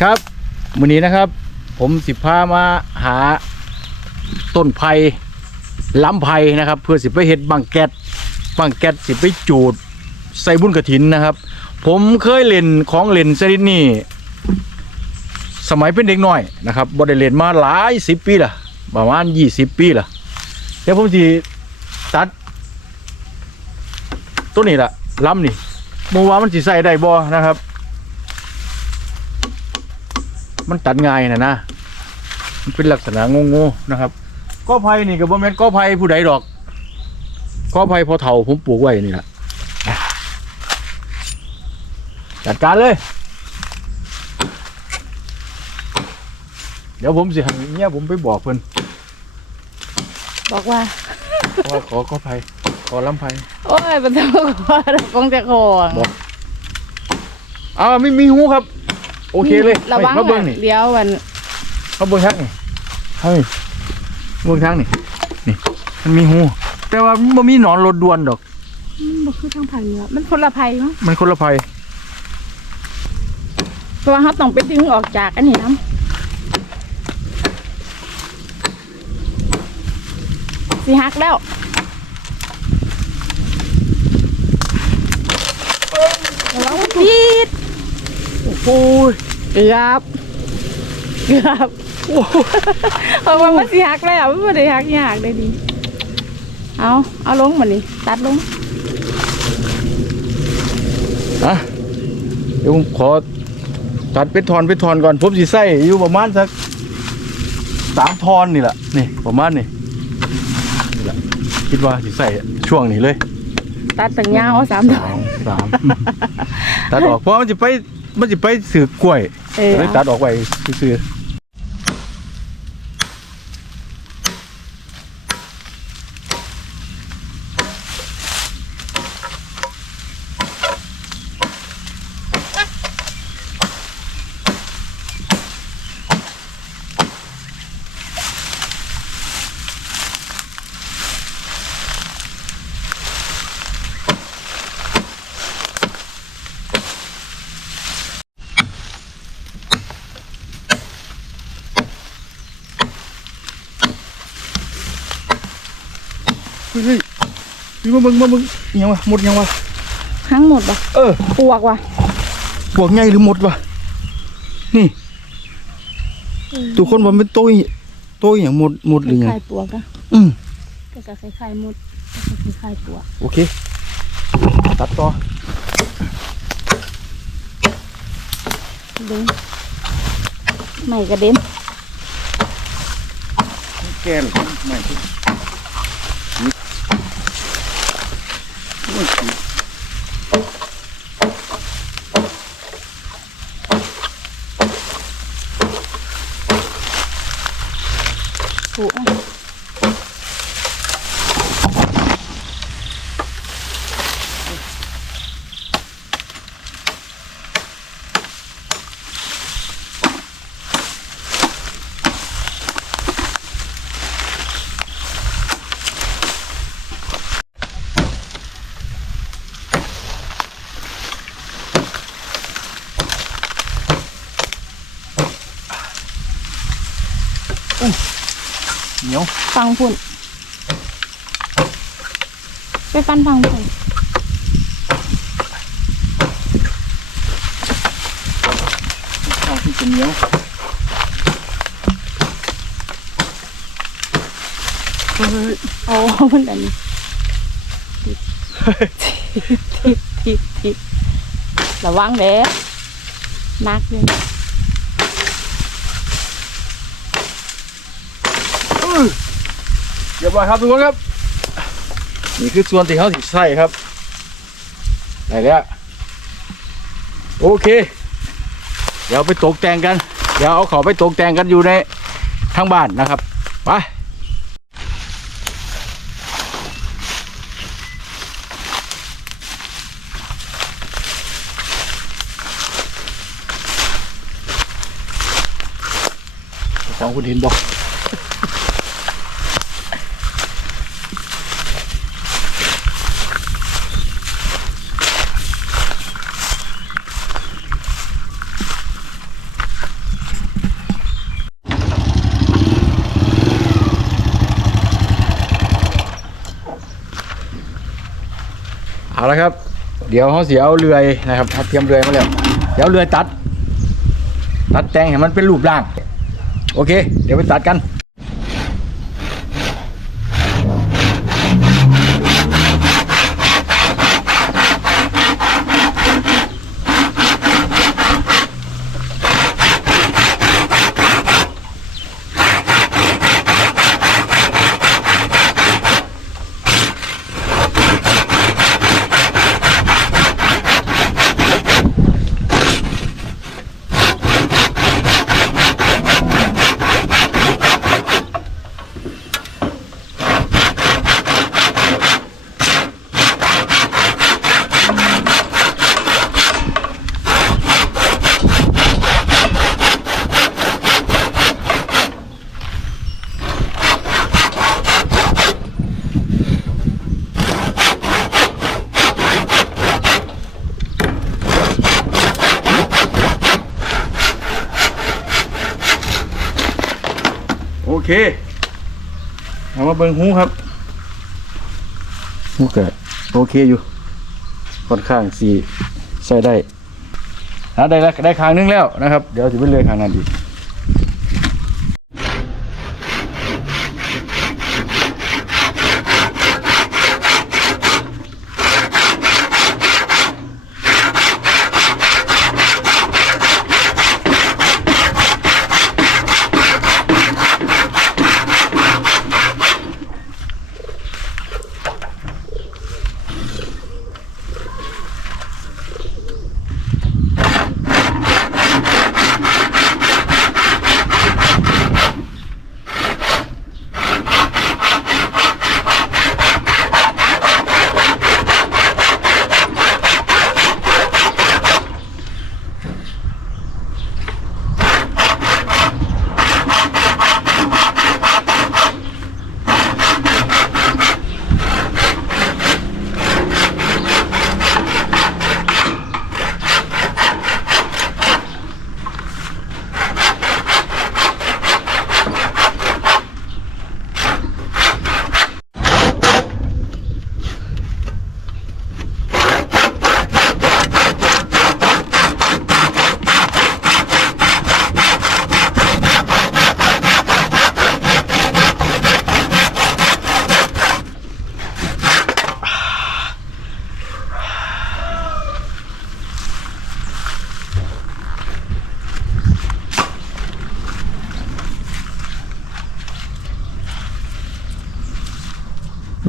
ครับมื้อนี้นะครับ ผมสิพามาหาต้นไผ่ล้ำไผ่นะครับ เพื่อสิไปเฮ็ดบังแก๊สบังแก๊สสิไปจูดใส่บุญกระถินนะครับ ผมเคยเล่นของเล่นชนิดนี้สมัยเป็นเด็กน้อยนะครับบ่ได้เล่นมาหลายสิบปีละประมาณยี่สิบปีละเดี๋ยวผมสิตัดต้นนี้ละล้ำนี่บ่ว่ามันสิใส่ได้บ่นะครับ มันตัดง่ายนะนะมันเป็นลักษณะงงๆนะครับก้อไผ่นี่ก็บ่แม่นก้อไผ่ผู้ใดดอกก้อไผ่พอเฒ่าผมปลูกไว้นี่ล่ะอะจัดการเลย เดี๋ยวผมสิให้เมียผมไปบอกเพิ่นบอกว่าขอขอก้อไผ่ขอลำไผ่โอ้ยเป็นตัวของคงจะของบอกอ้าวไม่มีหูครับ โอเคเลยระวังมาเบิ่งนี่เดี๋ยววันเขาเบิ่งทางนี่เฮ้ยเบิ่งทางนี่นี่ มันมีหูแต่ว่ามันบ่มีหนอนรถด่วนดอกมันคือทางผ่านเนื้อมันคนละภัยมั้งมันคนละภัยเพราะว่าเขาต้องไปดึงออกจากอันนี้น้ำสิหักแล้วระวังมันพีด โอ้ยเกือบเกือบโอ้ยเพราะว่ามันสิหักแล้วมันไม่ได้หักยากเลยดี เอาเอาลงมานี่ตัดลงอะเดี๋ยวผมขอตัดเป็นทอนเป็นทอนก่อนผมสิใส่อยู่ประมาณสักสามทอนนี่แหละนี่ประมาณนี่นี่แหละคิดว่าสิใส่ช่วงนี้เลย ตัดตังยาวเอาสามดอกสองสามตัดออกเพราะมันจะไป มันจะไปสืบกล้วยเออ เลยตัดออกไปซื่อๆ เฮ้ยนี่มามึงมามึงอิหยังวะหมดอิหยังวะทั้งหมดปะเออปวกว่ะพวกไงหรือหมดวะนี่ทุกคนว่าเป็นโต้ยโต้ยอย่างหมดหมดหรือไงคล้ายๆปวกอะอืมก็จะคล้ายๆหมดก็จะคล้ายๆปวกโอเคตัดต่อเด้งไม่กระเด็นแก่หรือไม่ เหนียวฟังพุ่น ไปฟันฟังพุ่นข้างที่จะเหนียวเอามันอันนี้ติดติดติดติดระวังเด้นักเลย เรียบร้อยครับทุกคนครับ นี่คือส่วนที่เขาสิใส่ครับได้แล้วโอเค เดี๋ยวไปตกแต่งกัน เดี๋ยวเอาเขาไปตกแต่งกันอยู่ในทางบ้านนะครับไปของคุณเห็นบอก เอาละครับ เดี๋ยวเขาเสียเอาเรือยนะครับเขาเตรียมเรือยมาแล้วเดี๋ยวเรือยตัด ตัดแต่งให้มันเป็นรูปร่าง โอเค เดี๋ยวไปตัดกัน เคเอามาเบิ่งหูครับหูเก็โอเคอยู่ค่อนข้างสีใส่ได้อะได้แล้วได้คางนึงแล้วนะครับ เดี๋ยวจะไปเลื่อยคางนั้นอีก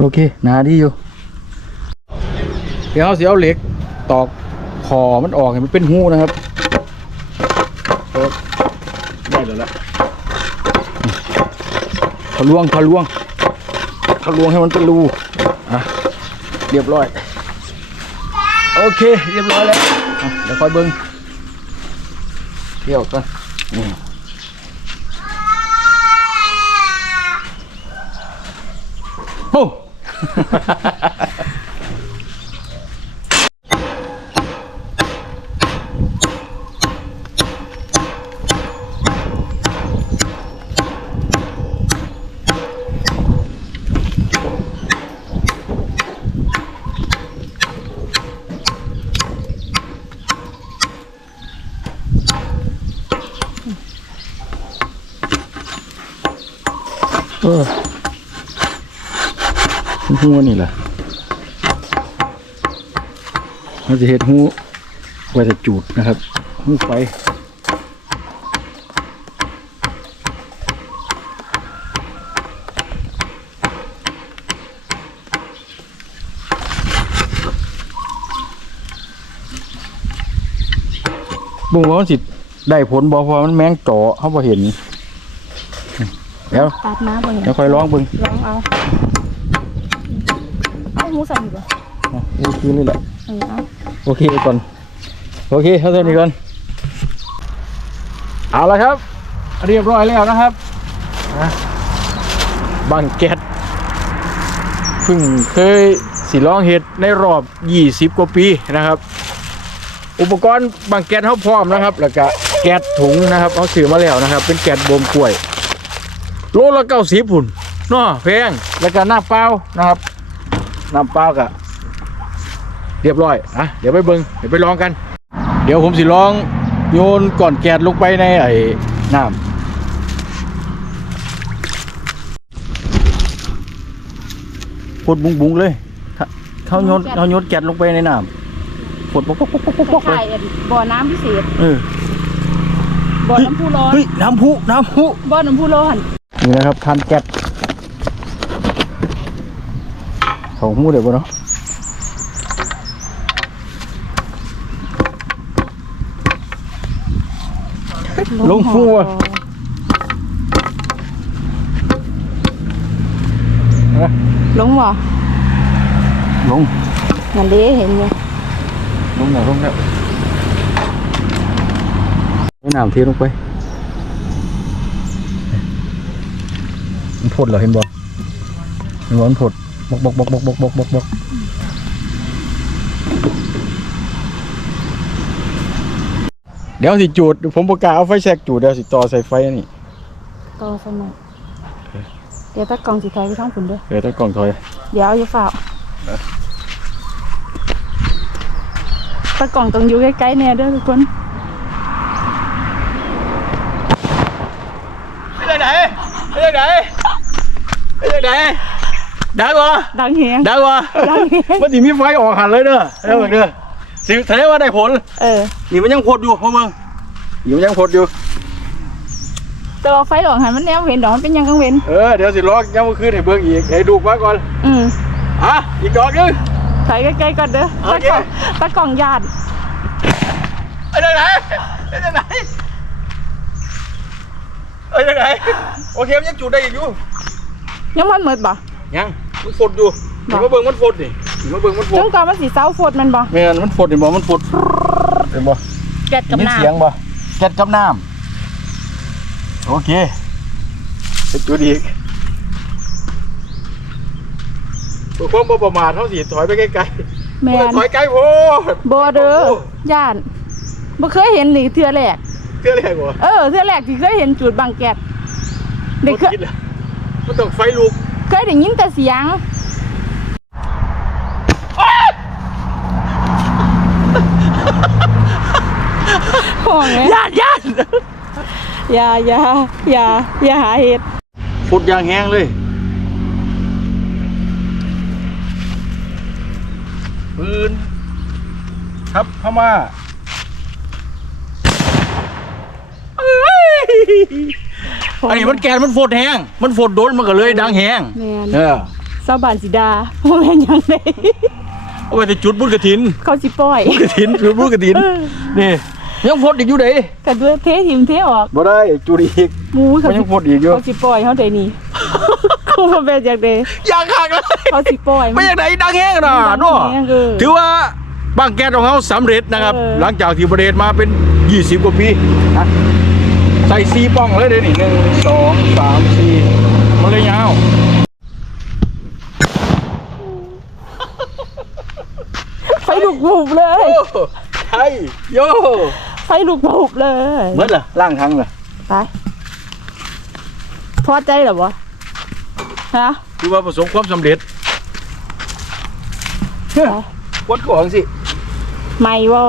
โอเคหนาดีอยู่ เดี๋ยวเราสิเอาเหล็กตอกคอมันออกให้มันเป็นหูนะครับได้แล้วละทะลวงทะลวงทะลวงให้มันเป็นรูอะเรียบร้อย โอเค เรียบร้อยแล้วเดี๋ยวคอยเบิ้งเที่ยวกัน หูนี่แหละเราจะเห็ดหูไว้จะจูดนะครับหูไฟบุ้งว่ามันสิได้ผลบอเพราะว่ามันแมงเจาะเขาพอเห็น เดี๋ยวตัดมาเบิ่งเดี๋ยวค่อยร้องเบึงลองเอาเอา หมูใส่อยู่บ่อะโอเคนี่แหละเออเอาโอเคก่อนโอเคเท่านี้ก่อนเอาละครับ เรียบร้อยแล้วนะครับนะบังแก๊สเพิ่งเคยสิลองเห็ดในรอบ 20 กว่าปีนะครับ อุปกรณ์บังแก๊สเขาพร้อมนะครับ แล้วก็แก๊สถุงนะครับเขาซื้อมาแล้วนะครับ เป็นแก๊สบ่มกล้วย โลละเก้าสิบพุ่นเนาะแพงแล้วก็น้ำเปล่านะครับ น้ำเปล่ากะเรียบร้อยอะเดี๋ยวไปเบิ่งเดี๋ยวไปลองกัน เดี๋ยวผมสิลองโยนก่อนแกดลงไปในไอ้น้ำพดบุ้งบุ้งๆเลยถ้าเขาโยนเขาโยนแกดลงไปในน้ำพดปกปกปกปกปกปกคเลล้ายยๆอันบ่อน้ำพิเศษเออบ่อน้ำพุร้อนเฮ้ยน้ำพุน้ำพุบ่อน้ำพุร้อนนี่นะครับทานแก๊สเขาหูเดี๋ 정물에 보라 롱풍월 lúng mà lúng mà đế hiện nha. Lúng nào lúng đâu cái nào thiếu nó quay? Phụt là hình bò hình bò phụt. เอาน้ำเทลงไปมันพดเหรอเห็นบ่เห็นบ่มันพดบกบกบกบกบกบกบกบกเดี๋ยวสิจูด ผมประกาศเอาไฟแชกจูดเดี๋ยวสิต่อใส่ไฟอันนี้ต่อสมัยเดี๋ยวตะกล่องสิถอยไปทางฝุ่นด้อเดี๋ยวถ้ากล่องถอย เดี๋ยวเอย่าฝ่าตะกล่องต้องอยู่ใกล้ๆแน่เด้อทุกคนไปไหนไปไหนไปไหน ดังวะดังแฮงดังวะดังแฮงมันสิมีไฟออกหันเลยเด้อเด้อเด้อสิแสดงว่าได้ผล เออนี่มันยังพดอยู่พ่อมึงนี่มันยังพดอยู่ แต่ว่าไฟหลอกหันมันแนวเห็นดอกมันเป็นหยังกังเว้นเออเดี๋ยวสิล็อกยังมาคืนให้เบิ่งอีกให้ดูมาก่อน อืมอะอีกดอกหนึงถอยใกล้ๆก่อนเด้อโอตะเคกล่องตะกล่องญาติไปทางไหนไปทางไหนไปทางไหนโอเคมันยังจุดได้อีกอยู่ยังมันหมดบ่ ยังมันฟดอยู่นี่มาเบิ่งมันฟดนี่นี่มาเบิ่งมันฟจดนกว่ามันสิเซาฝดมันบ่แม่นมันฟดเห็นบ่มันฟดเห็นบ่แกดกับมีน้เสียงบ่แก๊สกับน้ำโอเคไปจุดอีกเพื่อความบ่ประมาทเท่าสิถอยไปไกลำๆแม่นถอยไกลโพดบ่เด้อญาติบ่เคยเห็นนี่เทื่อแรกเพื่ออะไรบ่เออเทื่อแรกที่เคยเห็นจุดบางแกดเด็กเคยคิดแล้วมันต้องไฟลุกเค ยได้ยินแต่เสียงห่วงไหมญาติญาติอย่าอย่าอย่าอย่าหาเหตุฟุดยางแห้งเลยปืนครับเข้ามาเอ้ยอันนี้มันแกนมันฟดแห้งมันฟดโดนมันก็เลยดังแห้งแม่น เออสาวบานสิดาพ่อแม่นหยังไดเอาไปแต่จุดบุญกระถินเขาสิปล่อยบุญกระถินจุดบุญกระถินนี่ยังฟดอีกอยู่เด้กันด้วยเทหิมเทออกบ่ได้จุดอีก หมูมัเขานสิยังฟดอีกอยู่ เขาสิปล่อยเขาได้นี่ เขาบ่เป็นจังได๋อยางคักเลยเขาสิปล่อย ไม่อย่างไหนดังแห้งนะเนาะแม่งเออถือว่าบางแก๊สของเขาสำเร็จนะครับ เออ หลังจากที่ประเดชมาเป็น 20 กว่าปีนะ ใส่ซีป้องเลยเดี๋ยวนี้หนึ่งสองสามสี่มันเลยยาวไฟลุกบุบเลยโอ้ใช่โย่ไฟลุกบุบเลยเมื่อล่ะล่างทั้งล่ะไปพอใจเหรอวะฮะคือว่าประสบความสำเร็จไปวัดของสิ ไม่วะ